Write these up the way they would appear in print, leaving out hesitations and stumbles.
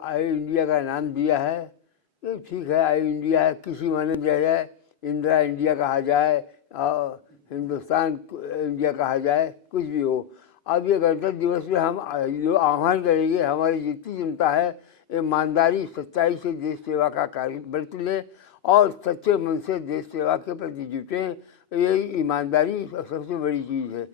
आई India का नाम दिया है, ये ठीक है, आई इंडिया है, किसी माने दिया जाए, इंदिरा इंडिया कहा जाए, हिंदुस्तान इंडिया कहा जाए, कुछ भी हो। अब ये गणतंत्र दिवस में हम जो आह्वान करेंगे, हमारी जितनी जनता है ईमानदारी सच्चाई से देश सेवा का कार्य बरत ले और सच्चे मन से देश सेवा के प्रति जुटें। यही ईमानदारी सबसे बड़ी चीज़ है।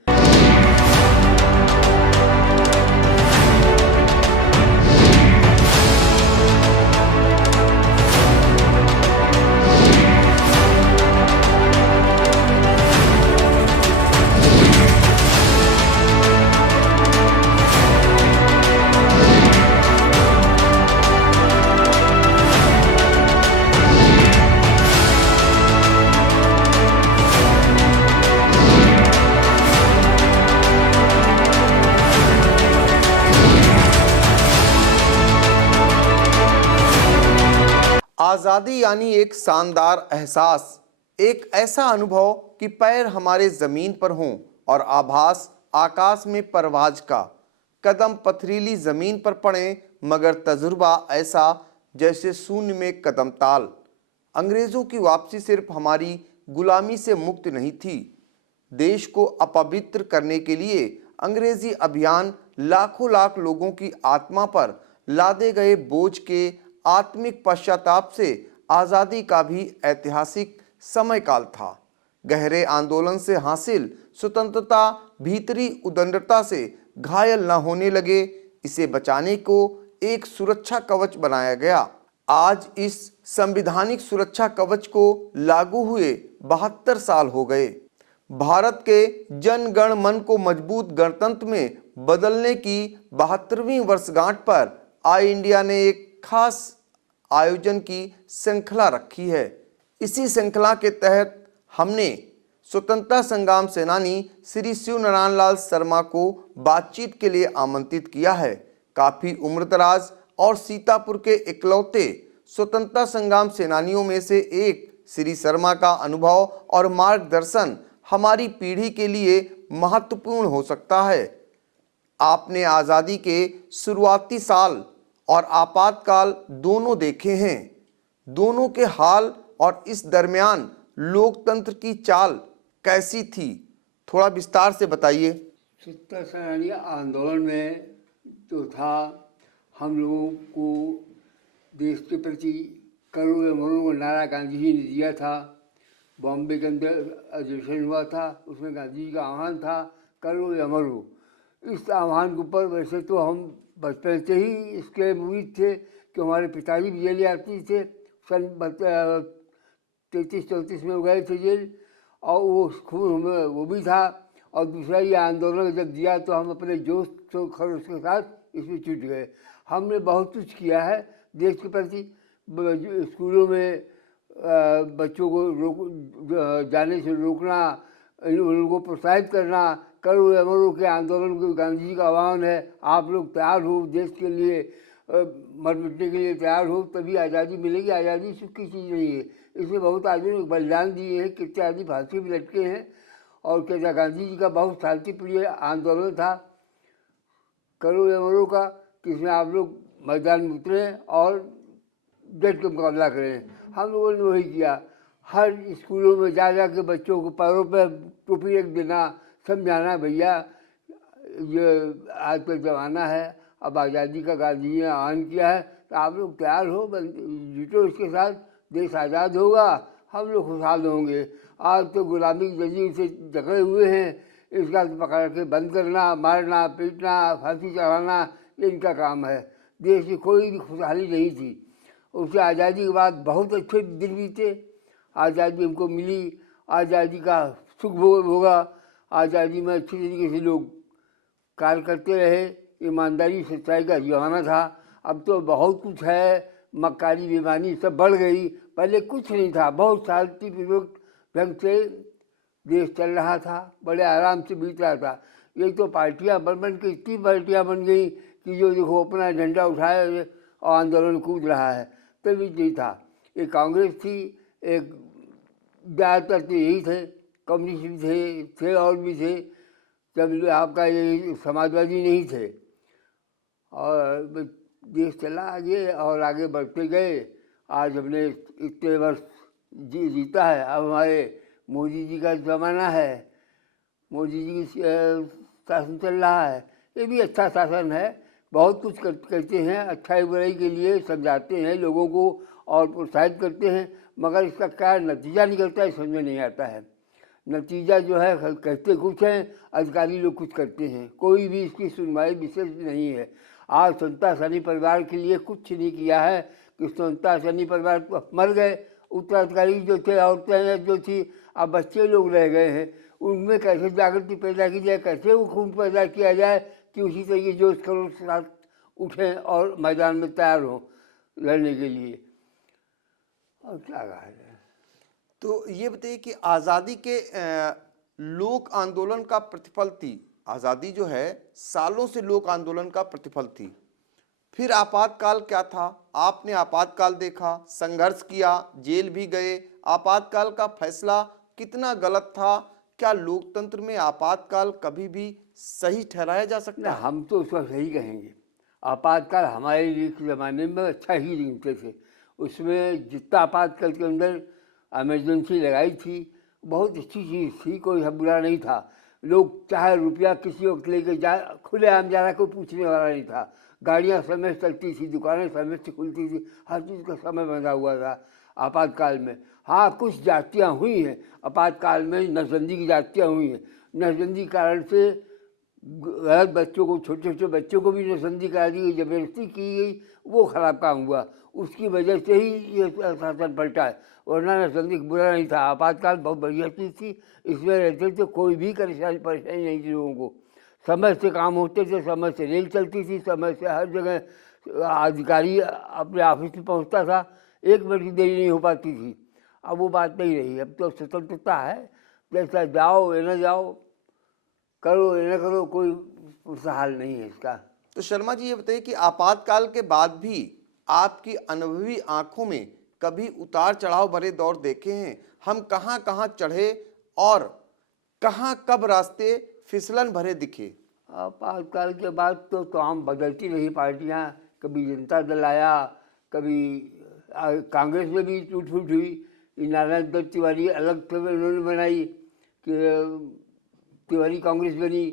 आज़ादी यानी एक शानदार एहसास, एक ऐसा अनुभव कि पैर हमारे ज़मीन पर हों और आभास आकाश में परवाज का। कदम पथरीली ज़मीन पर पड़े मगर तजुर्बा ऐसा जैसे शून्य में कदम ताल। अंग्रेज़ों की वापसी सिर्फ हमारी गुलामी से मुक्त नहीं थी, देश को अपवित्र करने के लिए अंग्रेजी अभियान लाखों लाख लोगों की आत्मा पर लादे गए बोझ के आत्मिक पश्चाताप से आज़ादी का भी ऐतिहासिक समय काल था। गहरे आंदोलन से हासिल स्वतंत्रता भीतरी उदंडता से घायल न होने लगे, इसे बचाने को एक सुरक्षा कवच बनाया गया। आज इस संविधानिक सुरक्षा कवच को लागू हुए 72 साल हो गए। भारत के जन गण मन को मजबूत गणतंत्र में बदलने की 72वीं वर्षगांठ पर आई इंडिया ने एक खास आयोजन की श्रृंखला रखी है। इसी श्रृंखला के तहत हमने स्वतंत्रता संग्राम सेनानी श्री शिव नारायण लाल शर्मा को बातचीत के लिए आमंत्रित किया है। काफी उम्रदराज और सीतापुर के इकलौते स्वतंत्रता संग्राम सेनानियों में से एक श्री शर्मा का अनुभव और मार्गदर्शन हमारी पीढ़ी के लिए महत्वपूर्ण हो सकता है। आपने आज़ादी के शुरुआती साल और आपातकाल दोनों देखे हैं, दोनों के हाल और इस दरमियान लोकतंत्र की चाल कैसी थी, थोड़ा विस्तार से बताइए। स्वतंत्रता सेनानी आंदोलन में जो था, हम लोगों को देश के प्रति करो या मरो का नारा गांधी जी ने दिया था। बॉम्बे के अंदर अधिवेशन हुआ था, उसमें गांधी जी का आह्वान था करो या मरो। इस आह्वान के ऊपर वैसे तो हम बचपन से ही इसके मुरीद थे कि हमारे पिताजी भी जेल आती थे। सन 33-34 में गए थे जेल, और वो खूब हमें वो भी था। और दूसरा ये आंदोलन जब दिया तो हम अपने जोश खरोश के साथ इसमें जुट गए। हमने बहुत कुछ किया है देश के प्रति। स्कूलों में बच्चों को जाने से रोकना, इन लोगों को प्रोत्साहित करना, करो या मरो के आंदोलन को गांधी जी का आह्वान है, आप लोग तैयार हो देश के लिए, मर मिटने के लिए तैयार हो, तभी आज़ादी मिलेगी। आज़ादी सुख की चीज़ नहीं है। इसमें बहुत आदमी ने बलिदान दिए हैं, कितने आदमी फांसी भी लटके हैं। और क्या गांधी जी का बहुत शांतिप्रिय आंदोलन था करो या मरो का, कि इसमें आप लोग मैदान में उतरें और डट के मुकाबला करें। हम लोगों ने वही किया। हर स्कूलों में जा जा के बच्चों को पैरों पर टोपी रख देना, समझाना भैया ये आज का ज़माना है, अब आज़ादी का गांधी जी ने आह्वान किया है, तो आप लोग तैयार हो, जुटो इसके साथ, देश आज़ाद होगा, हम लोग खुशहाल होंगे। आज तो गुलामी की जंजीर से जकड़े हुए हैं, इसका पकड़ के बंद करना, मारना, पीटना, फांसी चढ़ाना, ये इनका काम है। देश की कोई भी खुशहाली नहीं थी। उससे आज़ादी के बाद बहुत अच्छे दिन बीते। आज़ादी हमको मिली, आज़ादी का सुख भोगा, आज़ादी में अच्छी तरीके से लोग कार्य करते रहे, ईमानदारी सच्चाई का जमाना था। अब तो बहुत कुछ है, मक्कारी बेईमानी सब बढ़ गई, पहले कुछ नहीं था। बहुत शांतिपूर्वक ढंग से देश चल रहा था, बड़े आराम से बीत रहा था। ये तो पार्टियां बन के इतनी पार्टियां बन गई कि जो देखो अपना झंडा उठाए और आंदोलन कूद रहा है, तभी नहीं था। एक कांग्रेस थी, एक ज़्यादातर तो यही थे, कम्युनिस्ट भी थे और भी थे। जब आपका ये समाजवादी नहीं थे, और देश चला आगे और आगे बढ़ते गए। आज हमने इतने वर्ष जीता है। अब हमारे मोदी जी का ज़माना है, मोदी जी की शासन चल रहा है। ये भी अच्छा शासन है, बहुत कुछ करते हैं, अच्छाई बुराई के लिए समझाते हैं लोगों को और प्रोत्साहित करते हैं, मगर इसका क्या नतीजा निकलता है समझ में नहीं आता है। नतीजा जो है कहते कुछ हैं, अधिकारी लोग कुछ करते हैं, कोई भी इसकी सुनवाई विशेष नहीं है। आज संता सैनी परिवार के लिए कुछ नहीं किया है कि संता सैनी परिवार तो मर गए, उत्तराधिकारी जो थे, औरतें जो थी, अब बच्चे लोग रह गए हैं। उनमें कैसे जागृति पैदा की जाए, कैसे वो खून पैदा किया जाए कि उसी तरीके जोश खरोश के साथ उठें और मैदान में तैयार हों लड़ने के लिए। और क्या कहा जाए। तो ये बताइए कि आज़ादी के लोक आंदोलन का प्रतिफल थी। आज़ादी जो है सालों से लोक आंदोलन का प्रतिफल थी। फिर आपातकाल क्या था? आपने आपातकाल देखा, संघर्ष किया, जेल भी गए। आपातकाल का फैसला कितना गलत था? क्या लोकतंत्र में आपातकाल कभी भी सही ठहराया जा सकता है? हम तो उसका सही कहेंगे। आपातकाल हमारे लिए के ज़माने में अच्छा ही गिनते थे। उसमें जितना आपातकाल के अंदर एमरजेंसी लगाई थी, बहुत अच्छी चीज़ थी, कोई बुरा नहीं था। लोग चाहे रुपया किसी वक्त लेके जा, खुलेआम जा रहा, कोई पूछने वाला नहीं था। गाड़ियाँ समय से चलती थी, दुकानें समय से खुलती थी, हर चीज़ का समय बंधा हुआ था आपातकाल में। हाँ, कुछ जातियाँ हुई हैं आपातकाल में, नसबंदी की जातियाँ हुई हैं। नसबंदी के कारण से गलत बच्चों को, छोटे छोटे बच्चों को भी नसबंदी करा दी गई, जबरदस्ती की गई, वो खराब काम हुआ। उसकी वजह से ही ये शासन पलटा है, वरना नसबंदी बुरा नहीं था। आपातकाल बहुत बढ़िया चीज़ थी, इसमें रहते थे, कोई भी परेशानी नहीं थी लोगों को। समय से काम होते थे, समय से रेल चलती थी, समय से हर जगह अधिकारी अपने ऑफिस में पहुंचता था, 1 मिनट की देरी नहीं हो पाती थी। अब वो बात नहीं रही। अब तो स्वतंत्रता है, जैसा जाओ या न जाओ, करो या न करो, कोई हाल नहीं है इसका। तो शर्मा जी ये बताइए कि आपातकाल के बाद भी आपकी अनुभवी आंखों में कभी उतार चढ़ाव भरे दौर देखे हैं? हम कहां कहां चढ़े और कहां कब रास्ते फिसलन भरे दिखे? आपातकाल के बाद तो हम बदलती रही पार्टियां। कभी जनता दल आया, कभी कांग्रेस में भी टूट फूट हुई। नारायण दत्त तिवारी अलग से उन्होंने बनाई कि तिवारी कांग्रेस बनी,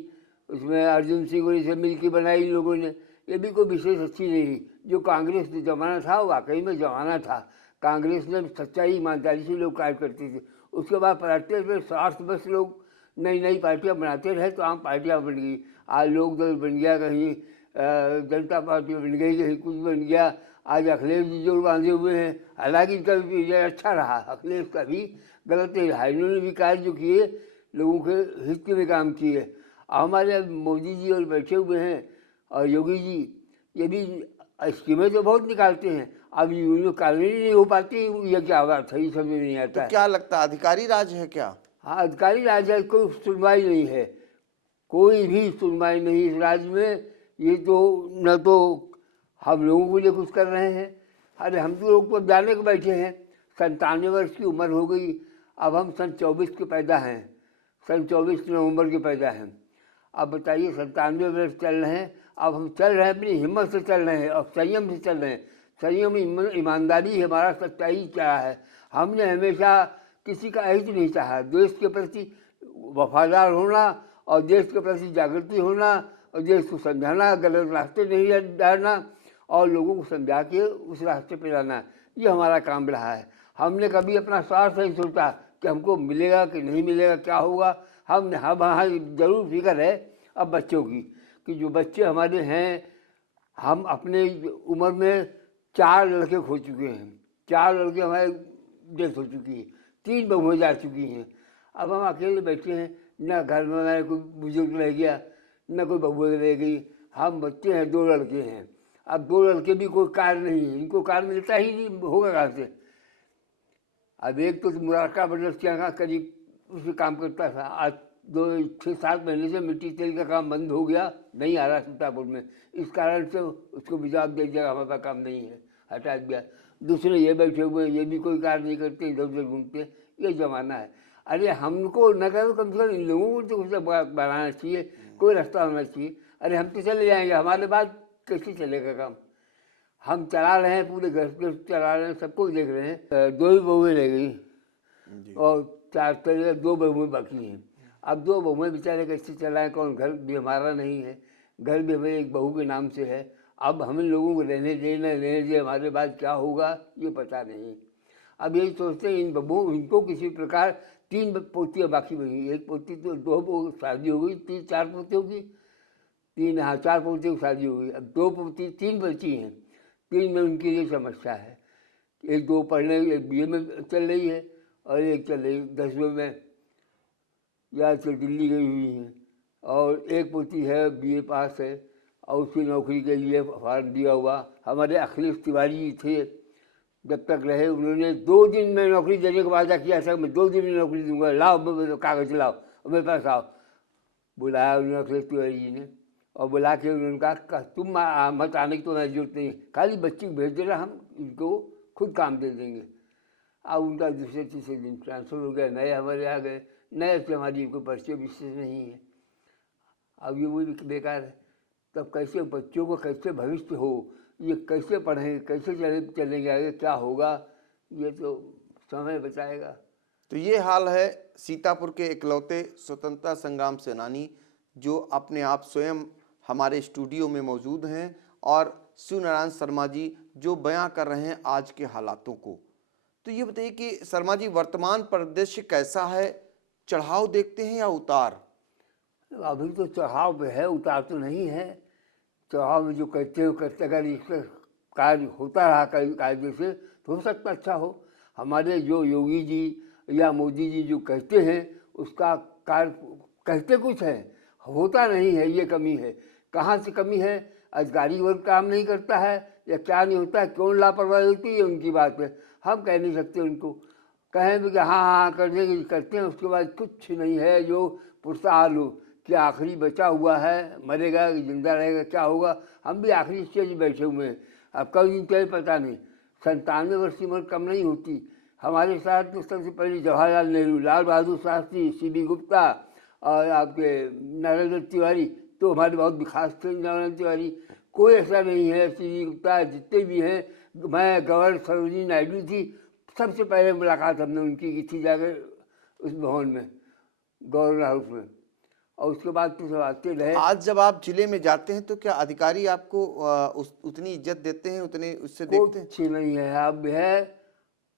उसमें अर्जुन सिंह और से मिल के बनाई लोगों ने। ये भी कोई विशेष अच्छी नहीं रही। जो कांग्रेस का जमाना था वाकई में जमाना था। कांग्रेस में सच्चाई ईमानदारी से लोग कार्य करते थे। उसके बाद पार्टी में स्वार्थ बस लोग नई नई पार्टियां बनाते रहे, तो आम पार्टियां बन गई। आज लोक दल बन गया, कहीं जनता पार्टी बन गई, कहीं कुछ बन गया। आज अखिलेश जी जोड़ बांधे हुए हैं, हालांकि इनका भी अच्छा रहा, अखिलेश का भी गलत नहीं रहा। इन्होंने भी कार्य जो किए लोगों के हित में काम किए। हमारे मोदी जी और बैठे हुए हैं और योगी जी, ये भी स्कीमें तो बहुत निकालते हैं, अब यूँ कार्य नहीं हो पाती। ये क्या बात है, ये समझ में नहीं आता तो है। क्या लगता है अधिकारी राज है क्या? हाँ, अधिकारी राज है, कोई सुनवाई नहीं है, कोई भी सुनवाई नहीं इस राज्य में। ये तो न तो हम लोगों के लिए कुछ कर रहे हैं। अरे हम तो लोग तो जाने को बैठे हैं। 97 वर्ष की उम्र हो गई, अब हम सन 24 के पैदा हैं, सन 24 नवंबर के पैदा हैं। अब बताइए 97 वर्ष चल रहे हैं, अब हम चल रहे हैं, अपनी हिम्मत से चल रहे हैं और संयम से चल रहे हैं। संयम, ईमानदारी हमारा सच्चाई क्या है। हमने हमेशा किसी का अहित नहीं चाहा। देश के प्रति वफादार होना और देश के प्रति जागृति होना और देश को समझाना, गलत रास्ते नहीं डालना और लोगों को समझा के उस रास्ते पे लाना, ये हमारा काम रहा है। हमने कभी अपना स्वार्थ नहीं सोचा कि हमको मिलेगा कि नहीं मिलेगा, क्या होगा। हम हाँ जरूर फिक्र है अब बच्चों की, कि जो बच्चे हमारे हैं, हम अपने उम्र में 4 लड़के खो चुके हैं, 4 लड़के हमारे डेथ हो चुकी है, 3 बहुएं जा चुकी हैं। अब हम अकेले बैठे हैं, न घर में हमारे कोई बुजुर्ग रह गया, न कोई बहुएं रह गई। हम बच्चे हैं, 2 लड़के हैं। अब 2 लड़के भी कोई कार्य नहीं है, इनको कार्य मिलता ही नहीं, होगा कहाँ से। अब एक तो मुरारका ब्रदर्स के यहाँ करीब उसमें काम करता था, आज 6-7 महीने से मिट्टी तेल का काम बंद हो गया, नहीं आ रहा सीतापुर में। इस कारण से उसको भी जवाब दे दिया, हमारे पास काम नहीं है, हटा दिया। दूसरे ये बैठे हुए हैं, ये भी कोई कार्य नहीं करते, इधर उधर घूमते। ये ज़माना है। अरे हमको न करो, कम से कम इन लोगों को तो कुछ बनाना चाहिए, कोई रास्ता होना चाहिए। अरे हम तो चले जाएंगे, हमारे बाद कैसे चलेगा काम। हम चला रहे हैं, पूरे घर के चला रहे हैं, सबको देख रहे हैं। 2 ही बहुएं रह गई जी। और 4 चले, 2 बहुएं बाकी हैं। अब 2 बहुएं बेचारे कैसे चलाएं, कौन, घर भी हमारा नहीं है, घर भी हमें एक बहू के नाम से है। अब हम लोगों को रहने दे न रहने दे, हमारे बाद क्या होगा ये पता नहीं। अब यही सोचते हैं इन बबुओं, इनको किसी प्रकार 3 पोतियाँ बाकी बनी, 1 पोती तो 2 शादी हो गई, 4 पोतियों की, 3, हाँ 4 पोतियों की शादी हो गई। अब 2 पोती, 3 बची हैं। 3 में उनकी ये समस्या है, एक 2 पढ़ने, एक BA में चल रही है और एक चल रही 10वीं में, या तो दिल्ली गई हुई हैं। और एक पोती है BA पास है और उसकी नौकरी के लिए फॉर्म दिया हुआ। हमारे अखिलेश तिवारी जी थे, जब तक रहे उन्होंने 2 दिन में नौकरी देने का वादा किया था, मैं 2 दिन में नौकरी दूंगा, लाओ कागज लाओ और मेरे पास आओ। बुलाया उन्होंने अखिलेश तिवारी जी ने, और बुला के उन्होंने कहा तुम मत आने की तो मैं जरूरत नहीं है, खाली बच्ची को भेज देना, हम इनको खुद काम दे देंगे। अब उनका दूसरे तीसरे दिन ट्रांसफ़र हो गया, नए हमारे आ गए, नए से हमारी कोई परिचय विशेष नहीं है। अब ये वही बेकार है। तब कैसे बच्चों को कैसे भविष्य हो, ये कैसे पढ़ेंगे, कैसे चलेंगे आगे, क्या होगा, ये तो समय बताएगा। तो ये हाल है सीतापुर के इकलौते स्वतंत्रता संग्राम सेनानी जो अपने आप स्वयं हमारे स्टूडियो में मौजूद हैं, और शिवनारायण शर्मा जी जो बयां कर रहे हैं आज के हालातों को। तो ये बताइए कि शर्मा जी, वर्तमान परिदृश्य कैसा है? चढ़ाव देखते हैं या उतार? अभी तो चढ़ाव पे है, उतार तो नहीं है। चढ़ाव में जो कहते हो करते, अगर इसका कार्य होता रहा कायदे से तो हो सकता अच्छा हो। हमारे जो योगी जी या मोदी जी जो कहते हैं उसका कार्य कहते कुछ है, होता नहीं है, ये कमी है। कहाँ से कमी है? अधिकारी वर्ग काम नहीं करता है या क्या नहीं होता है, क्यों लापरवाही होती है उनकी बात है, हम कह नहीं सकते उनको। कहें भी कि हाँ हाँ करने की करते हैं, उसके बाद कुछ नहीं है जो पुरस्कार हो कि आखिरी बचा हुआ है, मरेगा कि जिंदा रहेगा, क्या होगा। हम भी आखिरी स्टेज में बैठे हुए हैं, अब कब दिन चले पता नहीं। 97 वर्ष की उम्र कम नहीं होती। हमारे साथ तो सबसे पहले जवाहरलाल नेहरू, लाल बहादुर शास्त्री, CB गुप्ता और आपके नारायण दत्त तिवारी, तो हमारे बहुत खास थे नारायण तिवारी। कोई ऐसा नहीं है, CB गुप्ता जितने भी हैं, मैं गवर्नर सरोजिनी नायडू थी, सबसे पहले मुलाकात हमने उनकी की थी जाकर उस भवन में, गवर्नर हाउस में, और उसके बाद तो सब आते रहे। आज जब आप जिले में जाते हैं तो क्या अधिकारी आपको उतनी इज्जत देते हैं, उतने उससे देखते हैं? कुछ नहीं है, अब है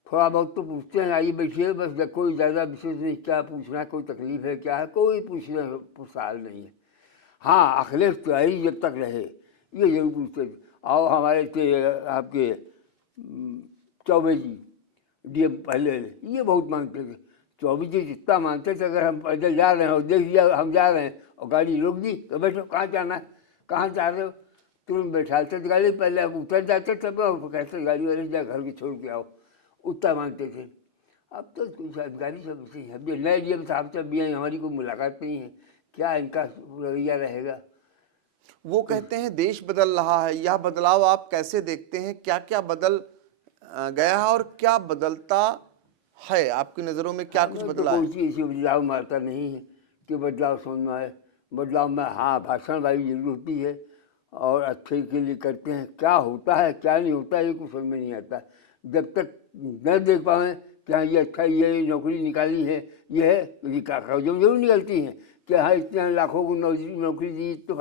थोड़ा बहुत तो पूछते हैं, आइए बैठिए, बस कोई ज़्यादा विशेष नहीं, क्या पूछना, कोई तकलीफ है क्या है, कोई पूछताछ नहीं है। हाँ, अखिलेश तिवारी जब तक रहे ये जरूर पूछते थे। और हमारे थे आपके चौबे जी DM पहले, ये बहुत मांगते थे। चौबे जी जितना मानते थे, अगर हम पैदल जा रहे हैं और देख लिया हम जा रहे हैं और गाड़ी रोक दी तो बैठो, कहाँ जाना है, कहाँ जा रहे हो, तुरंत बैठाते थे गाड़ी, पहले आप उतर जाते थे और कहते गाड़ी वाले जा घर के छोड़ के आओ, उतना मानते थे। अब तो कुछ अधिकारी सब ऐसे ही, अब नए DM साहब से भी हैं, हमारी कोई मुलाकात नहीं है, क्या इनका रवैया रहेगा। वो कहते हैं देश बदल रहा है, यह बदलाव आप कैसे देखते हैं? क्या क्या बदल गया है और क्या बदलता है आपकी नज़रों में? क्या कुछ हमें बदला तो है? कोई चीज़ ऐसी बदलाव मारता नहीं है कि बदलाव समझ में आए। बदलाव में हाँ भाषणबाजी जरूर होती है और अच्छे के लिए करते हैं, क्या होता है क्या नहीं होता है ये कुछ समझ में नहीं आता। जब तक न देख पाएँ कि हाँ ये अच्छा, ये नौकरी निकाली है, ये है, ये कागजों जरूर निकलती हैं कि हाँ इतने लाखों को नौकरी दी, तो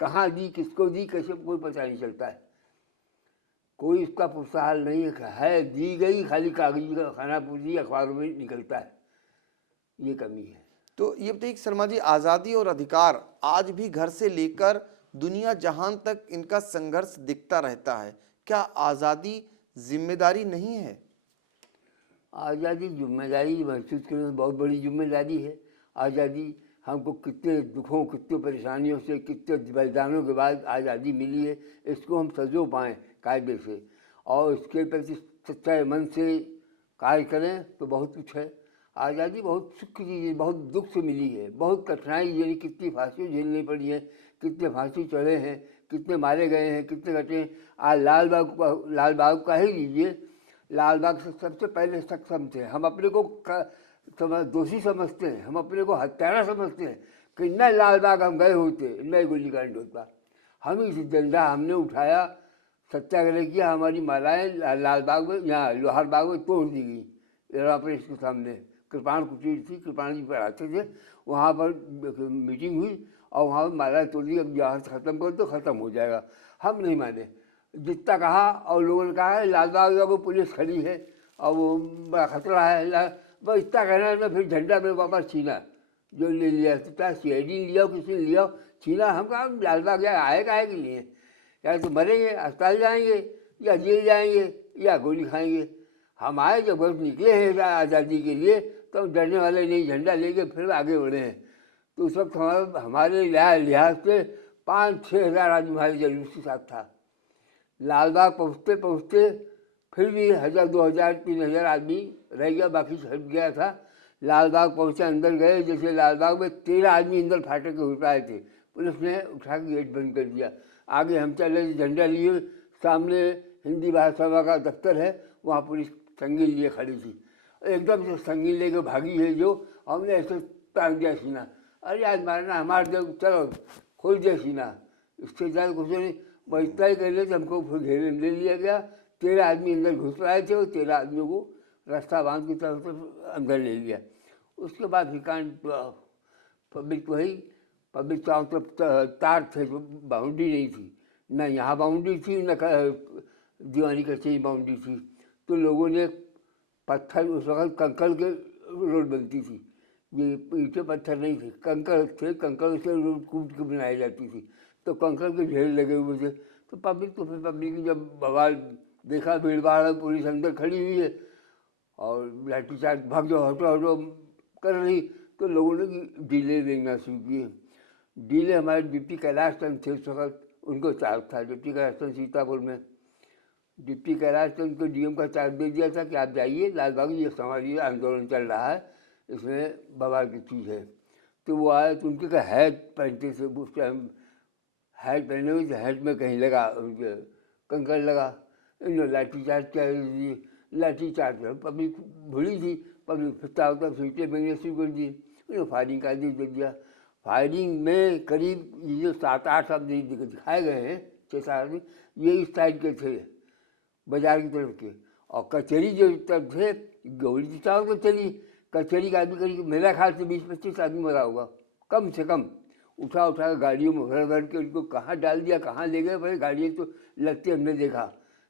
कहाँ दी, किसको दी, कैसे, कोई पता नहीं चलता है। कोई इसका पुरस्कार नहीं है, दी गई, खाली कागजी का खाना पूरी अखबारों में निकलता है, ये कमी है। तो ये बताइए कि शर्मा जी, आज़ादी और अधिकार आज भी घर से लेकर दुनिया जहान तक इनका संघर्ष दिखता रहता है। क्या आज़ादी जिम्मेदारी नहीं है? आज़ादी जिम्मेदारी महसूस करना बहुत बड़ी जिम्मेदारी है। आज़ादी हमको कितने दुखों, कितने परेशानियों से, कितने बलिदानों के बाद आज़ादी मिली है, इसको हम सजो पाएँ कायदे से और इसके प्रति सच्चाई मन से कार्य करें तो बहुत कुछ है। आज़ादी बहुत सुख की चीज़ है, बहुत दुख से मिली है, बहुत कठिनाई, यानी कितनी फांसी झेलनी पड़ी है, कितने फांसी चढ़े हैं, कितने मारे गए हैं, कितने कटे हैं। आज लाल बाग का ही लीजिए, लाल बाग से सबसे पहले सक्षम थे, हम अपने को दोषी समझते हैं, हम अपने को हत्यारा समझते हैं कि न लाल बाग हम गए होते, न गोलीकांड होता। हम ही झंडा हमने उठाया, सत्याग्रह किया, हमारी मालाएं लाल बाग में, यहाँ लोहार बाग में तोड़ दी गई एरा प्रेस के सामने। कृपाण कुटीर थी, कृपाण जी पढ़ाते थे, वहाँ पर मीटिंग हुई और वहाँ पर मालाएं तोड़ दी। अब यहाँ से ख़त्म कर तो ख़त्म हो जाएगा। हम नहीं माने, जितना कहा और लोगों ने कहा है लाल बाग का वो पुलिस खड़ी है और वो बड़ा खतरा है, बस इतना कहना है ना। फिर झंडा मेरे वापस छीना, जो ले लिया, चाहे CID लिया किसी ने लिया, छीना। हम कहा लाल बाग आए काहे के लिए, या तो मरेंगे, अस्पताल जाएंगे, या जेल जाएंगे, या गोली खाएंगे। हम आए जब बस निकले हैं आज़ादी के लिए, तो हम डरने वाले नहीं, झंडा लेके फिर आगे बढ़े हैं। तो उस वक्त हमारे लिहाज से 5-6 हज़ार आदमी हमारे जुलूस के साथ था। लाल बाग पहुँचते पहुँचते फिर भी 1000, 2000, 3000 आदमी रह गया, बाकी हट गया था। लाल बाग पहुँचे, अंदर गए, जैसे लाल बाग में 13 आदमी अंदर फाटक के घुस आए थे, पुलिस ने उठा के गेट बंद कर दिया। आगे हम चले, झंडा लिए, सामने हिंदी भाषा सभा का दफ्तर है, वहाँ पुलिस संगीन लिए खड़ी थी। एकदम से संगीन लेके भागी है जो, हमने ऐसे टांग दिया सीना, अरे आज मारना हमारे दे, चलो खोल दिया सीना। इससे ज़्यादा कुछ नहीं, बस इतना ही कर तो हमको फिर घेरे में ले लिया गया। 13 आदमी अंदर घुस आए थे और 13 आदमियों को रास्ता बांध की तरफ से अंदर ले लिया। उसके बाद फिर कांड पब्लिक वही, पब्लिक चारों तरफ तार थे, बाउंड्री नहीं थी, न यहाँ बाउंड्री थी, न दीवानी कचहरी बाउंड्री थी। तो लोगों ने पत्थर, उस वक्त कंकड़ के रोड बनती थी, ये ईंटे पत्थर नहीं थे, कंकड़ थे, कंकड़ से रोड कूट के बनाई जाती थी। तो कंकड़ के ढेर लगे हुए थे। तो पब्लिक की जब बवाल देखा, भीड़ भाड़, पुलिस अंदर खड़ी हुई है और लाठीचार्ज, भाग जाओ, हटो हटो कर रही, तो लोगों ने डीले देना शुरू किए। डीले हमारे डिप्टी कैलाश चंद थे उस वक्त, उनको चार्ज था, डिप्टी कैलाश चंद सीतापुर में। डिप्टी कैलाश चंद को DM का चार्ज दे दिया था कि आप जाइए लाल बाग, ये समाजी आंदोलन चल रहा है, इसमें बवाल की चीज़ है। तो वो आए, तो उनके का हैट पहनते थे उस टाइम, हैट पहने हुए थे, हैट में कहीं लगा उनके कंकड़ लगा, इन्होंने लाठी चार्ज किया। लाठी चार्ज पब्लिक भूली थी, पब्लिक फिरता होता सीटें मिलने शुरू कर दी, उन्होंने फायरिंग का आदेश दे दिया। फायरिंग में करीब ये जो 7-8 आदमी दिखाए गए हैं, 6-7 आदमी, ये इस साइड के थे, बाजार की तरफ के। और कचहरी जो तरफ थे, गोली की चारों तो चली, कचहरी का आदमी करीब मेरा ख्याल से 20-25 आदमी मरा होगा कम से कम। उठा के गाड़ियों में भर भर के उनको कहाँ डाल दिया, कहाँ ले गए, भाई गाड़ियाँ तो लगते हमने देखा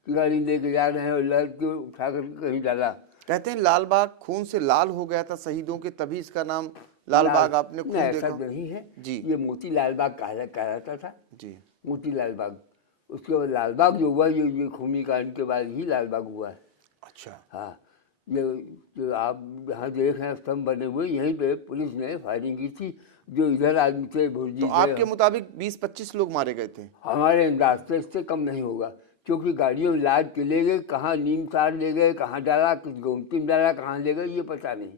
कि गाड़ी लेके जा रहे हैं और लग के उठा कर कहीं डाला। कहते हैं लाल बाग खून से लाल हो गया था शहीदों के, तभी इसका नाम लाल बाग आपने खून ऐसा देखा नहीं है जी। ये मोती लाल बाग कहलाता था जी, मोती लाल बाग। उसके बाद लाल बाग जो हुआ, ये खूनी कांड के बाद ही लाल बाग हुआ है। अच्छा, हाँ, ये जो आप यहाँ देख रहे हैं स्तंभ बने हुए, यहीं पे पुलिस ने फायरिंग की थी। जो इधर आदमी थे भुर्जी तो थे, आपके मुताबिक 20-25 लोग मारे गए थे? हमारे अंदाज से इससे कम नहीं होगा, क्योंकि गाड़ियों में लाद के ले गए, कहाँ नीम सार ले गए, कहाँ डाला, किस गोमती में डाला, कहाँ ले गए, ये पता नहीं।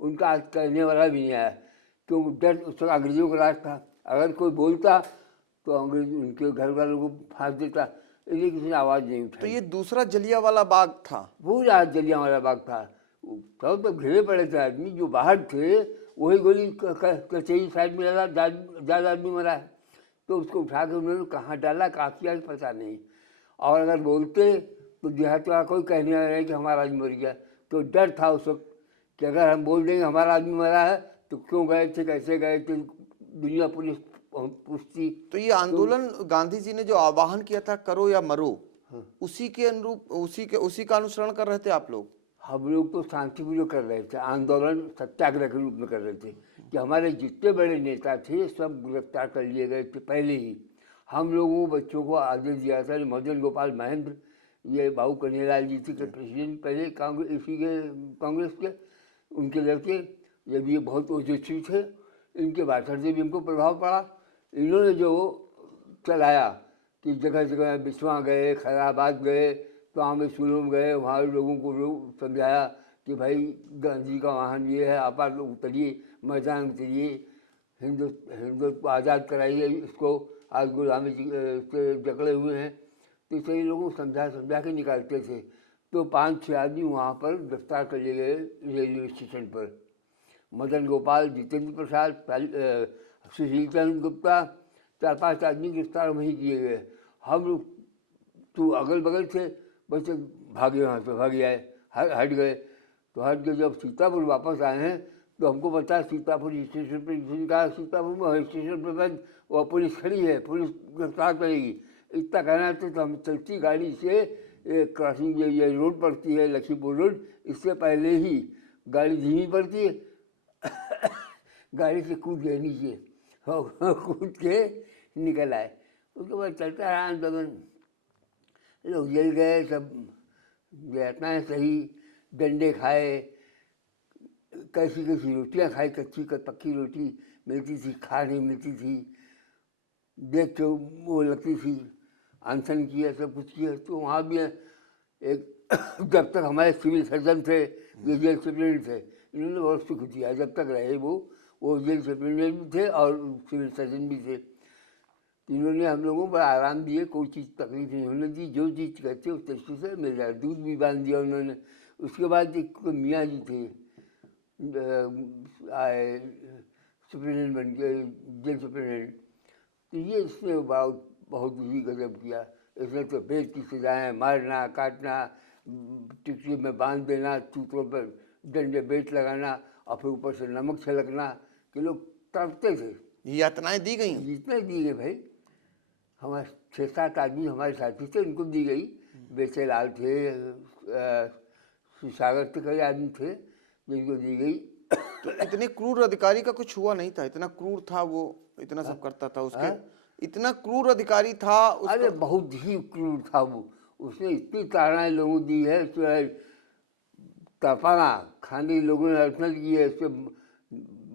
उनका आज कहने वाला भी नहीं आया, क्योंकि डर उस वक्त अंग्रेजों का राज था। अगर कोई बोलता तो अंग्रेज उनके घर वालों को फांस देता, इसलिए किसी ने आवाज़ नहीं तो उठाई। ये दूसरा जलियांवाला बाग था? पूरा जलियांवाला बाग था, सब तो घिरे पड़े थे आदमी, जो बाहर थे वही गोली कचहरी साइड में लगा, ज़्यादा आदमी मरा है। तो उसको उठा के उन्होंने कहाँ डाला, कहाँ किया, पता नहीं। और अगर बोलते तो देहात वाला कोई कहने वाला है कि हमारा आदमी मर गया। तो डर था उस वक्त कि अगर हम बोल देंगे हमारा आदमी मरा है तो क्यों गए थे, कैसे गए थे, दुनिया पुलिस पूछती। तो ये आंदोलन गांधी जी ने जो आह्वान किया था, करो या मरो, उसी के अनुरूप, उसी का अनुसरण कर रहे थे आप लोग? हम लोग तो शांतिपूर्वक कर रहे थे, आंदोलन सत्याग्रह के रूप में कर रहे थे कि हमारे जितने बड़े नेता थे सब गिरफ्तार कर लिए गए थे पहले ही। हम लोगों बच्चों को आदेश दिया था, मदन गोपाल महेंद्र, ये बाबू कन्हैयालाल जी थे प्रेसिडेंट पहले कांग्रेस, इसी के कांग्रेस के, उनके लड़के, ये भी बहुत ओजस्वी थे, इनके भाषण से भी हमको प्रभाव पड़ा। इन्होंने जो चलाया कि जगह जगह बिस्वा गए, खैराबाद गए, तो सुलूम गए, वहाँ लोगों को समझाया कि भाई गांधी का वाहन ये है, आप लोग उतरिए, मैदान उतरिए, हिंदुत्व को आज़ाद कराइए, इसको आज गुलामी से जकड़े हुए हैं। तो इसलिए लोगों को समझा के निकालते थे। तो 5-6 आदमी वहाँ पर गिरफ्तार कर लिए गए रेलवे स्टेशन पर। मदन गोपाल, जितेंद्र प्रसाद, सुशील चंद्र गुप्ता, 4-5 आदमी गिरफ्तार वहीं किए गए। हम लोग तो अगल बगल से बस भागे, वहाँ से भागे आए, हट गए। तो हट के जब सीतापुर वापस आए हैं तो हमको पता है सीतापुर स्टेशन पर, किसी ने कहा सीतापुर में स्टेशन पर बंद, वह पुलिस खड़ी है, पुलिस गिरफ्तार करेगी। इतना कहना तो हम चलती गाड़ी से क्रॉसिंग ये रोड पड़ती है लखीमपुर रोड, इससे पहले ही गाड़ी धीमी पड़ती है गाड़ी से कूद गए नीचे और कूद के निकल आए। उसके बाद चलता रहा आंदोलन, लोग जल गए, सब इतना है सही, डंडे खाए, कैसी कैसी रोटियां खाई, कच्ची पक्की रोटी मिलती थी, खा नहीं मिलती थी, देख के वो लगती थी। अनशन किया, सब कुछ किया। तो वहाँ भी एक जब तक हमारे सिविल सर्जन थे, ये जेल सुप्रिटेंडेंट थे, इन्होंने बहुत सुख दिया जब तक रहे। वो जेल सुप्रिटेंडेंट भी थे और सिविल सर्जन भी थे। इन्होंने हम लोगों को बड़ा आराम दिए, कोई चीज़ तकलीफ नहीं होने दी, जो चीज़ कहते उस तरीके से मिल जाए। दूध भी बांध दिया उन्होंने। उसके बाद एक मियाँ जी थे, आए सुप्रिटेंडेंट बन के, जेल सुप्रिटेंडेंट। तो ये इसने बहुत ही गजब किया। इसने तो बेत की सजाएँ, मारना काटना, टिकरी में बांध देना, सूत्रों पर डंडे बेत लगाना और फिर ऊपर से नमक छिड़कना कि लोग तड़पते थे। यातनाएं दी गई? जितने दी गए भाई, हमारे 6-7 आदमी हमारे साथी थे, उनको दी गई। बेचेलाल थे, सागर के कई आदमी थे जिनको दी गई। तो इतने क्रूर अधिकारी का कुछ हुआ नहीं था? इतना क्रूर था वो, इतना सब करता था उसके, इतना क्रूर अधिकारी था उसका? अरे बहुत ही क्रूर था वो। उसने इतनी ताड़नाएं लोगों दी है, तपाना खाने लोगों ने अड़चन की है, इससे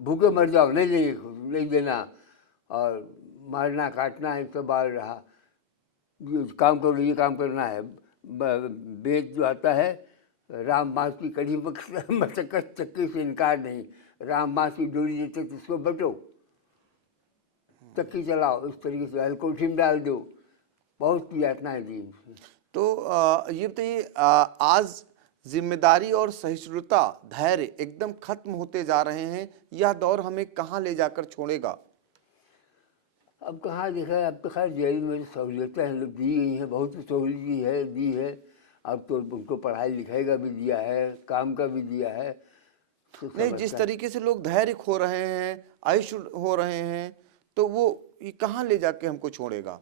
भूखे मर जाओ, नहीं देना, और मारना काटना एक तो बाल रहा। ये काम करो, ये काम करना है। वेद जो आता है, राम बांस की कड़ी मशक्कत चक्की से इनकार नहीं। राम बांस की डोरी देते तो उसको बटो, चक्की चलाओ, इस तरीके से हलकोठी में डाल दो। बहुत यातनाएं दी। तो ये बताइए, आज जिम्मेदारी और सहिष्णुता, धैर्य एकदम खत्म होते जा रहे हैं। यह दौर हमें कहाँ ले जाकर छोड़ेगा? अब कहाँ देखा है, अब तो खैर जेल में सहूलियतें हैं, लोग दी गई हैं, बहुत सहूलियत दी है। अब तो उनको पढ़ाई लिखाई का भी दिया है, काम का भी दिया है। तो नहीं, जिस तरीके से लोग धैर्य खो रहे हैं, आयुष हो रहे हैं, तो वो ये कहाँ ले जाके हमको छोड़ेगा?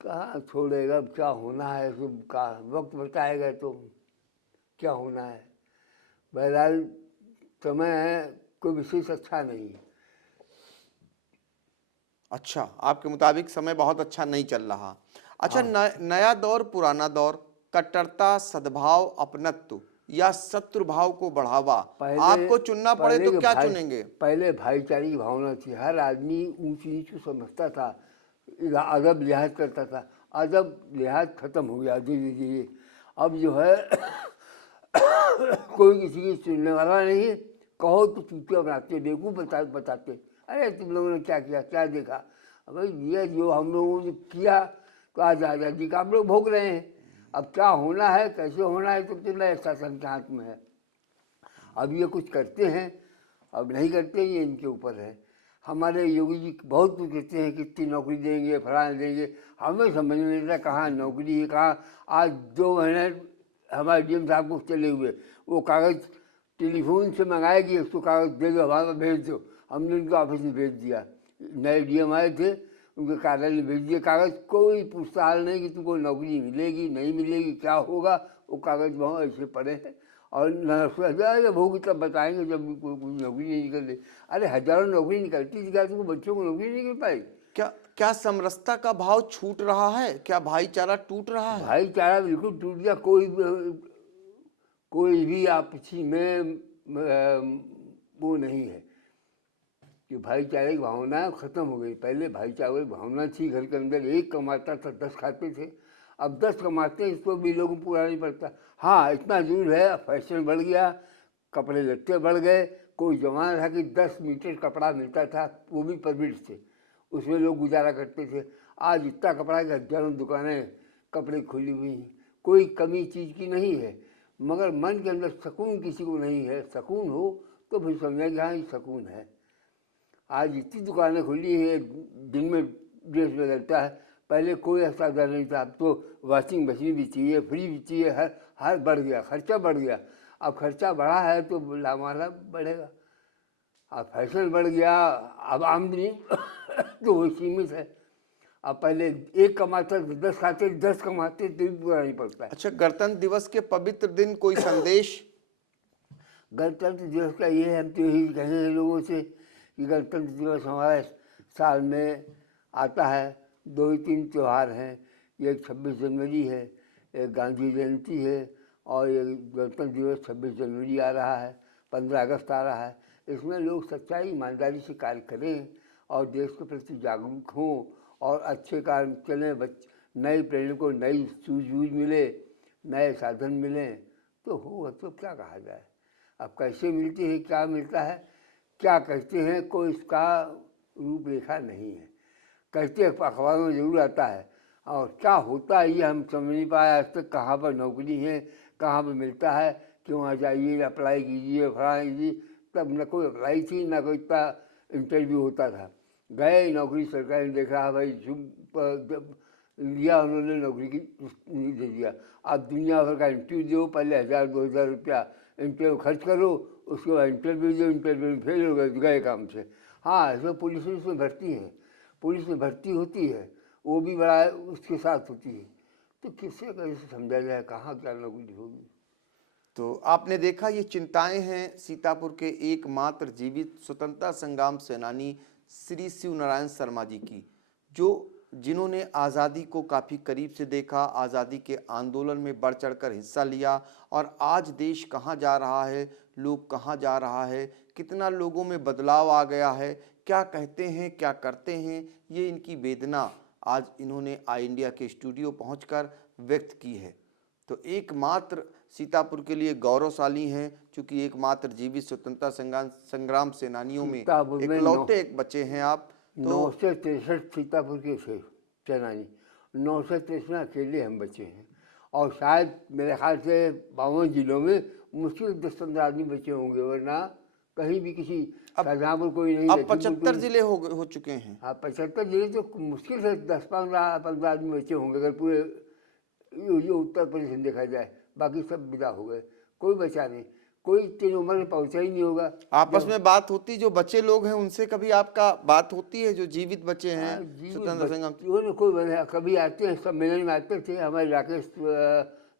कहाँ छोड़ेगा, अब क्या होना है सब का वक्त बताएगा तो क्या होना है। बहरहाल समय है, कोई विशेष अच्छा नहीं। अच्छा, आपके मुताबिक समय बहुत अच्छा नहीं चल रहा। अच्छा, नया दौर, पुराना दौर, कट्टरता, सद्भाव, अपनत्व या शत्रु भाव को बढ़ावा, आपको चुनना पड़े तो क्या चुनेंगे? पहले भाईचारे की भावना थी, हर आदमी ऊंच नीच को समझता था, अदब लिहाज करता था। अदब लिहाज खत्म हो गया धीरे धीरे। अब जो है कोई किसी की सुनने वाला नहीं है, कहो तो चूतिया बनाते, बेवकूफ़ बताते, अरे तुम लोगों ने क्या किया, क्या देखा। भाई ये जो हम लोगों ने किया तो आज आज़ादी का हम लोग भोग रहे हैं। अब क्या होना है, कैसे होना है, तो नए शासन के हाथ में है। अब ये कुछ करते हैं, अब नहीं करते, ये इनके ऊपर है। हमारे योगी जी बहुत कुछ कहते हैं, कितनी नौकरी देंगे, फलाना देंगे, हमें समझ में नहीं आता कहाँ नौकरी है, कहाँ। आज 2 महीने हमारे डीएम साहब को चले हुए, वो कागज़ टेलीफोन से मंगाएगी, उसको कागज़ दे दो, हमारे भेज दो। हमने उनके ऑफिस में भेज दिया, नए डीएम आए थे, उनके कार्यालय में भेज दिया कागज़। कोई पूछताछ नहीं कि तुमको नौकरी मिलेगी नहीं मिलेगी, क्या होगा। वो कागज़ वहाँ ऐसे पड़े हैं और न भोग तब बताएंगे जब कोई नौकरी नहीं निकल। अरे हजारों नौकरी निकलती थी, क्या तुमको बच्चों को नौकरी नहीं निकल पाई? क्या समरसता का भाव छूट रहा है? क्या भाईचारा टूट रहा है? भाईचारा बिल्कुल टूट गया। कोई भी आपसी में वो नहीं है कि भाईचारे की भावना खत्म हो गई। पहले भाईचारे की भावना थी, घर के अंदर एक कमाता था 10 खाते थे। अब 10 कमाते हैं, इसको भी लोगों को पूरा नहीं पड़ता। हाँ, इतना जरूर है, फैशन बढ़ गया, कपड़े लत्ते बढ़ गए। कोई जमाना था कि 10 मीटर कपड़ा मिलता था, वो भी परमिट से, उसमें लोग गुजारा करते थे। आज इतना कपड़ा कि हजारों दुकानें कपड़े खुली हुई हैं, कोई कमी चीज़ की नहीं है। मगर मन के अंदर सुकून किसी को नहीं है। सुकून हो तो फिर समझेंगे हाँ ये सुकून है। आज इतनी दुकानें खुली है, दिन में ड्रेस बदलता है, पहले कोई ऐसा डर नहीं था। अब तो वॉशिंग मशीन भी चाहिए, फ्री भी चाहिए, हर बढ़ गया, खर्चा बढ़ गया। अब खर्चा बढ़ा है तो हमारा बढ़ेगा। अब फैशन बढ़ गया, अब आमदनी तो वो सीमित है। अब पहले एक कमाते 10 खाते, 10 कमाते तो भी पूरा नहीं पड़ता है। अच्छा, गणतंत्र दिवस के पवित्र दिन कोई संदेश? गणतंत्र दिवस का ये हम तो यही कहेंगे लोगों से कि गणतंत्र दिवस हमारे साल में आता है। 2 ही 3 त्यौहार हैं, एक 26 जनवरी है, एक गांधी जयंती है, और एक गणतंत्र दिवस 26 जनवरी आ रहा है, 15 अगस्त आ रहा है। इसमें लोग सच्चाई ईमानदारी से कार्य करें और देश के प्रति जागरूक हों और अच्छे कार्य चलें। नई पीढ़ी को नई सूझबूझ मिले, नए साधन मिलें तो होगा। तो क्या कहा जाए, अब कैसे मिलती है, क्या मिलता है, क्या कहते हैं, कोई इसका रूपरेखा नहीं है। कहते हैं अखबारों में जरूर आता है, और क्या होता है ये हम समझ नहीं पाया आज तक। कहाँ पर नौकरी है, कहाँ पर मिलता है कि वहाँ जाइए, अप्लाई कीजिए, फलाना कीजिए। तब न कोई अप्लाई थी, न कोई इतना इंटरव्यू होता था। गए, नौकरी सरकार ने देखा भाई, जब लिया उन्होंने, नौकरी की नहीं दे दिया। अब दुनिया भर का इंटरव्यू दो, पहले 1000-2000 रुपया इंटरव्यू खर्च करो, उसके बाद इंटरव्यू दो, इंटरव्यू में फेल हो गए काम से। हाँ, ऐसे पुलिस में भर्ती है, पुलिस में भर्ती होती है, वो भी बड़ा उसके साथ होती है। तो किससे कैसे समझा जाए कहाँ क्या नौकरी होगी। तो आपने देखा, ये चिंताएं हैं सीतापुर के एकमात्र जीवित स्वतंत्रता संग्राम सेनानी श्री शिव नारायण शर्मा जी की, जिन्होंने आज़ादी को काफ़ी करीब से देखा, आज़ादी के आंदोलन में बढ़ चढ़कर हिस्सा लिया, और आज देश कहाँ जा रहा है, लोग कहाँ जा रहा है, कितना लोगों में बदलाव आ गया है, क्या कहते हैं, क्या करते हैं, ये इनकी वेदना आज इन्होंने आई इंडिया के स्टूडियो पहुंचकर व्यक्त की है। तो एकमात्र सीतापुर के लिए गौरवशाली हैं, क्योंकि एकमात्र जीवित स्वतंत्रता संग्राम सेनानियों में सीतापुर में इकलौते एक बच्चे हैं आप। 963 सीतापुर के थे सेनानी, 963 अकेले हम बचे हैं। और शायद मेरे ख्याल से 52 जिलों में मुश्किल 10-15 आदमी बचे होंगे, वरना कहीं भी किसी शाहजहाँपुर कोई नहीं। अब 75 जिले हो चुके हैं। हाँ, 75 जिले तो मुश्किल से 10-15 आदमी बचे होंगे अगर पूरे ये उत्तर प्रदेश में देखा जाए। बाकी सब विदा हो गए, कोई बचा नहीं, कोई इतनी उम्र में पहुंचा ही नहीं होगा। आपस में बात होती, जो बच्चे लोग हैं उनसे कभी आपका बात होती है, जो जीवित बचे हैं स्वतंत्रता संग्राम? कोई कभी आते हैं, सम्मेलन में आते थे। हमारे राकेश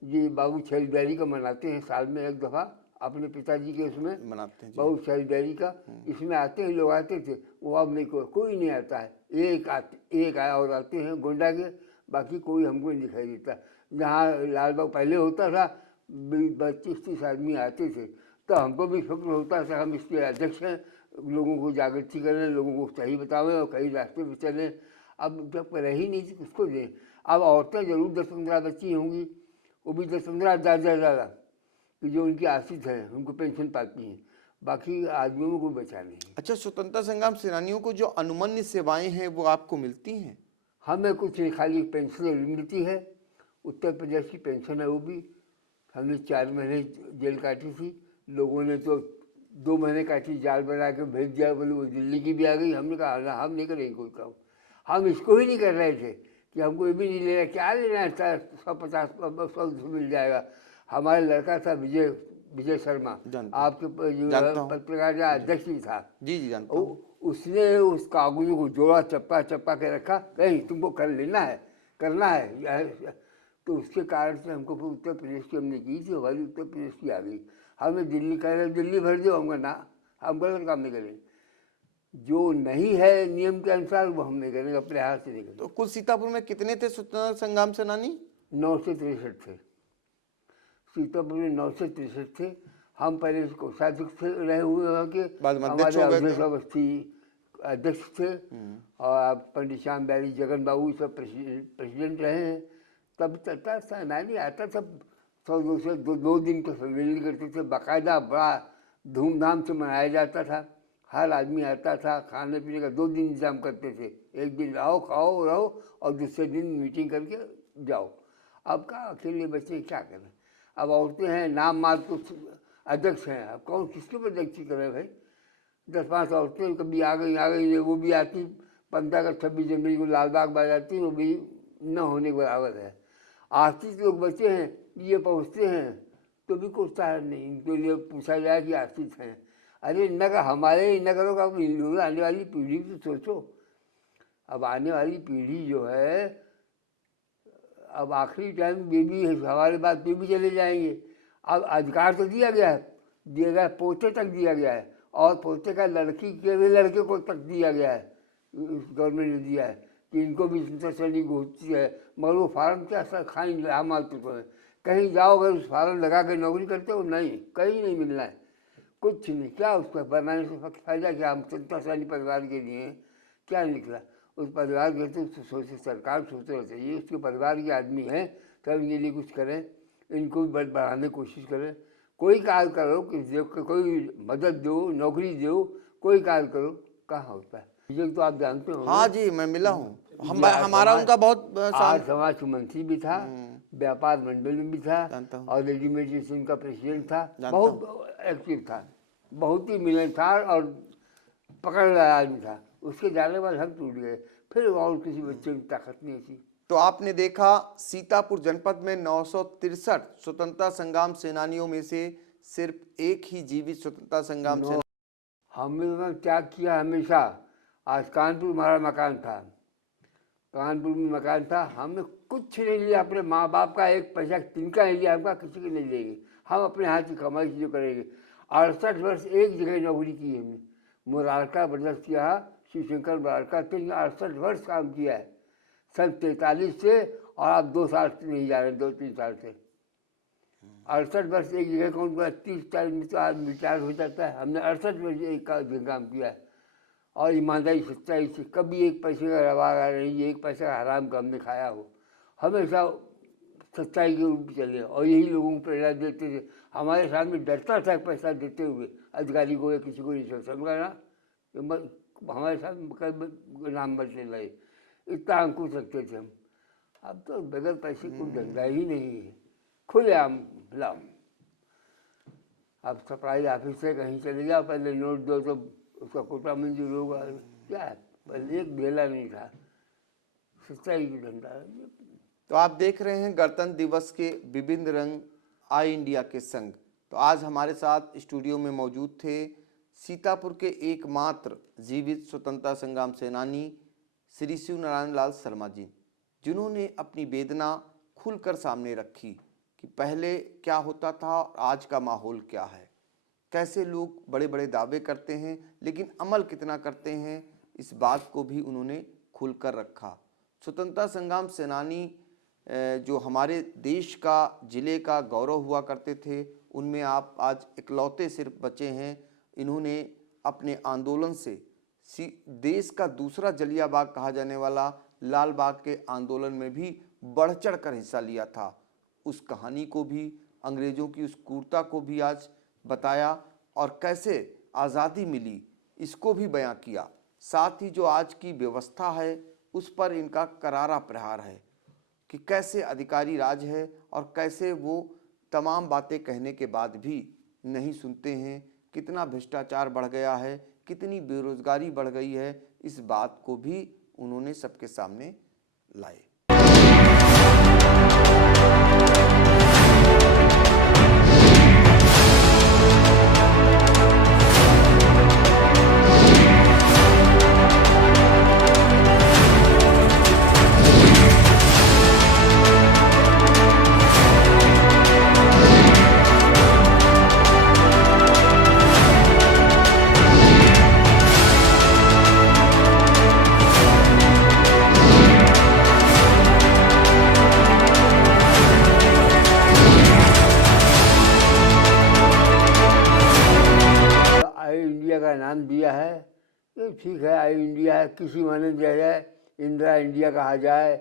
जी बाबू छेलबैरी का मनाते हैं साल में एक दफ़ा, अपने पिताजी के उसमें मनाते हैं बाबू छेलबैरी का, इसमें आते हैं लोग, आते थे। वो अब नहीं, कोई नहीं आता है। एक आया और आते हैं गोंडा के, बाकी कोई हमको नहीं दिखाई देता। जहाँ लालबाग पहले होता था 25-30 आदमी आते थे, तो हमको भी फिक्र होता था हम इसके अध्यक्ष हैं, लोगों को जागृति करें, लोगों को सही बतावें और कई रास्ते पर चलें। अब जब रह ही नहीं थी किसको दें। अब औरतें ज़रूर 10-15 बच्ची होंगी, वो भी 10-15 ज़्यादा कि जो उनकी आश्रित हैं, उनको पेंशन पाती हैं। बाकी आदमियों को बचा नहीं। अच्छा, स्वतंत्रता संग्राम सेनानियों को जो अनुमन्य सेवाएं हैं वो आपको मिलती हैं? हमें कुछ नहीं, खाली पेंशन मिलती है, उत्तर प्रदेश की पेंशन है। वो भी हमने 4 महीने जेल काटी थी, लोगों ने तो 2 महीने काटी, जाल बना के भेज दिया, बोले वो दिल्ली की भी आ गई। हमने कहा ना, हम नहीं करेंगे कोई काम, हम इसको ही नहीं कर रहे थे कि हमको ये भी नहीं लेना, क्या लेना है, 150-100 मिल जाएगा। हमारा लड़का था विजय शर्मा, आपके पत्रकार का अध्यक्ष भी था। जी जानता हूं। उसने उस कागजों को जोड़ा, चप्पा के रखा, कहीं तुमको कर लेना है, करना है। तो उसके कारण से हमको फिर उत्तर प्रदेश की हमने की थी, हमारी उत्तर प्रदेश की आ गई। हमें दिल्ली कह रहे, दिल्ली भर दो, हमको ना, हम गलत काम नहीं करेंगे। जो नहीं है नियम के अनुसार वो हम नहीं करेंगे, अपने हाथ से नहीं करेंगे। तो कुल सीतापुर में कितने थे स्वतंत्रता संग्राम सेनानी? 963 थे सीतापुर में, 963 थे। हम पहले कोषाध्यक्ष रहे हुए वहाँ के, हमारे अध्यक्ष थे, और पंडित श्याम बैरी, जगन बाबू सब प्रेसिडेंट रहे हैं। तब चलता सेनानी आता था, 100-200 दिन का सम्मेलन करते थे, बाकायदा बड़ा धूमधाम से मनाया जाता था। हर आदमी आता था, खाने पीने का 2 दिन इंतजाम करते थे। एक दिन आओ, खाओ, रहो, और दूसरे दिन मीटिंग करके जाओ। अब क्या अकेले बच्चे क्या करें। अब औरतें हैं, नाम मात्र कुछ अध्यक्ष हैं, अब कौन किसके ऊपर अध्यक्ष करें भाई। 10-5 औरतें कभी आ गई, वो भी आती 15 अगस्त 26 जनवरी को लाल बाग बजाती, वो भी न होने के बराबर है। आश्रित लोग बचे हैं, ये पहुँचते हैं तो भी कोई सहारा नहीं, इनके लिए पूछा जाए कि आश्रित हैं। अरे न कर हमारे न करो, अब आने वाली पीढ़ी तो सोचो। अब आने वाली पीढ़ी जो है, अब आखिरी टाइम बेबी है, हमारे बाद बेबी चले जाएंगे। अब अधिकार तो दिया गया है, पोते तक दिया गया है, और पोते का लड़की के भी लड़के को तक दिया गया है, गवर्नमेंट ने दिया है कि इनको भी इंटरसेंडिंग होती है। मगर वो फार्म क्या सर खाएंगे आम आदमी को है। कहीं जाओ अगर उस फार्म लगा के नौकरी करते हो, नहीं, कहीं नहीं मिलना है, कुछ नहीं। क्या उसका बनाने से फायदा क्या? हम जनता सैनी परिवार के लिए क्या निकला? उस परिवार के तो सोचे, सरकार सोचना चाहिए उसके परिवार के आदमी हैं तब इनके लिए कुछ करें, इनको भी बढ़ाने की कोशिश करें। कोई कार्य करो, कोई मदद दो, नौकरी दो, कोई कार्य करो, कहाँ होता है? ये तो आप जानते हो। हाँ जी, मैं मिला हूँ, हमारा उनका बहुत आज समाज मंत्री भी था, व्यापार मंडल में भी था, जानता हूँ। और लेजिस्लेशन का प्रेसिडेंट था, बहुत एक्टिव था, बहुत ही मिलनसार और पकड़ वाला आदमी था। उसके जाने बाद हम टूट गए, फिर और किसी बच्चे की ताकत नहीं थी। तो आपने देखा सीतापुर जनपद में 963 स्वतंत्रता संग्राम सेनानियों में से सिर्फ एक ही जीवित स्वतंत्रता संग्राम सेनानी। हमने त्याग किया हमेशा। आज कानपुर हमारा मकान था, कानपुर में मकान था, हमने कुछ नहीं लिया, अपने माँ बाप का एक पैसा तिनका नहीं लिया, हमका किसी को नहीं लेंगे, हम अपने हाथ की कमाई जो करेंगे। 68 वर्ष एक जगह नौकरी की हमने, मुरारका ब्रदर्स किया, शिवशंकर मुरारका थे, 68 वर्ष काम किया है, सन 43 से, और आप 2 साल से नहीं जा रहे, 2-3 साल से। 68 वर्ष एक जगह कौन बोला? 30-40 में तो आज रिटायर हो जाता है। हमने 68 वर्ष एक का काम किया है, और ईमानदारी सच्चाई से कभी एक पैसे का रवा नहीं, एक पैसा का हराम का हमने खाया हो, हमेशा सच्चाई के रूप में चले, और यही लोगों को प्रेरणा देते थे। हमारे सामने डरता था पैसा देते हुए अधिकारी को या किसी को नहीं समझा ना, हमारे साथ नाम बचने लगे, इतना अंकुश रखते थे हम। अब तो बगैर पैसे कोई धंधा ही नहीं है, खुलेआम लाम। अब सप्लाई ऑफिस से कहीं चले जाओ, पहले नोट दो तो उसका कोटा मंजूर होगा, क्या है, पहले एक बेला नहीं था, सच्चाई की धंधा है। तो आप देख रहे हैं गणतंत्र दिवस के विभिन्न रंग आई इंडिया के संग। तो आज हमारे साथ स्टूडियो में मौजूद थे सीतापुर के एकमात्र जीवित स्वतंत्रता संग्राम सेनानी श्री शिव नारायण लाल शर्मा जी, जिन्होंने अपनी वेदना खुलकर सामने रखी कि पहले क्या होता था और आज का माहौल क्या है, कैसे लोग बड़े बड़े दावे करते हैं लेकिन अमल कितना करते हैं, इस बात को भी उन्होंने खुलकर रखा। स्वतंत्रता संग्राम सेनानी जो हमारे देश का, ज़िले का गौरव हुआ करते थे, उनमें आप आज इकलौते सिर्फ बचे हैं। इन्होंने अपने आंदोलन से देश का दूसरा जलिया बाग कहा जाने वाला लाल बाग के आंदोलन में भी बढ़ चढ़ कर हिस्सा लिया था। उस कहानी को भी, अंग्रेज़ों की उस क्रूरता को भी आज बताया, और कैसे आज़ादी मिली इसको भी बयां किया। साथ ही जो आज की व्यवस्था है उस पर इनका करारा प्रहार है कि कैसे अधिकारी राज है और कैसे वो तमाम बातें कहने के बाद भी नहीं सुनते हैं, कितना भ्रष्टाचार बढ़ गया है, कितनी बेरोजगारी बढ़ गई है, इस बात को भी उन्होंने सबके सामने लाए। का नाम दिया है, ये ठीक है, आई इंडिया है, किसी माने दिया जाए, इंदिरा इंडिया कहा जाए,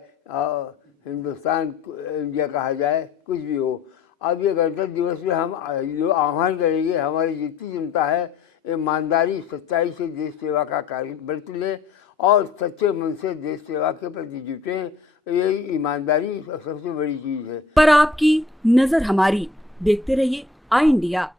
हिंदुस्तान इंडिया कहा जाए, कुछ भी हो। अब ये गणतंत्र दिवस में हम जो आह्वान करेंगे, हमारी जितनी जनता है ईमानदारी सच्चाई से देश सेवा का कार्य बरत ले और सच्चे मन से देश सेवा के प्रति जुटे। ये ईमानदारी सबसे बड़ी चीज़ है। पर आपकी नज़र हमारी, देखते रहिए आई इंडिया।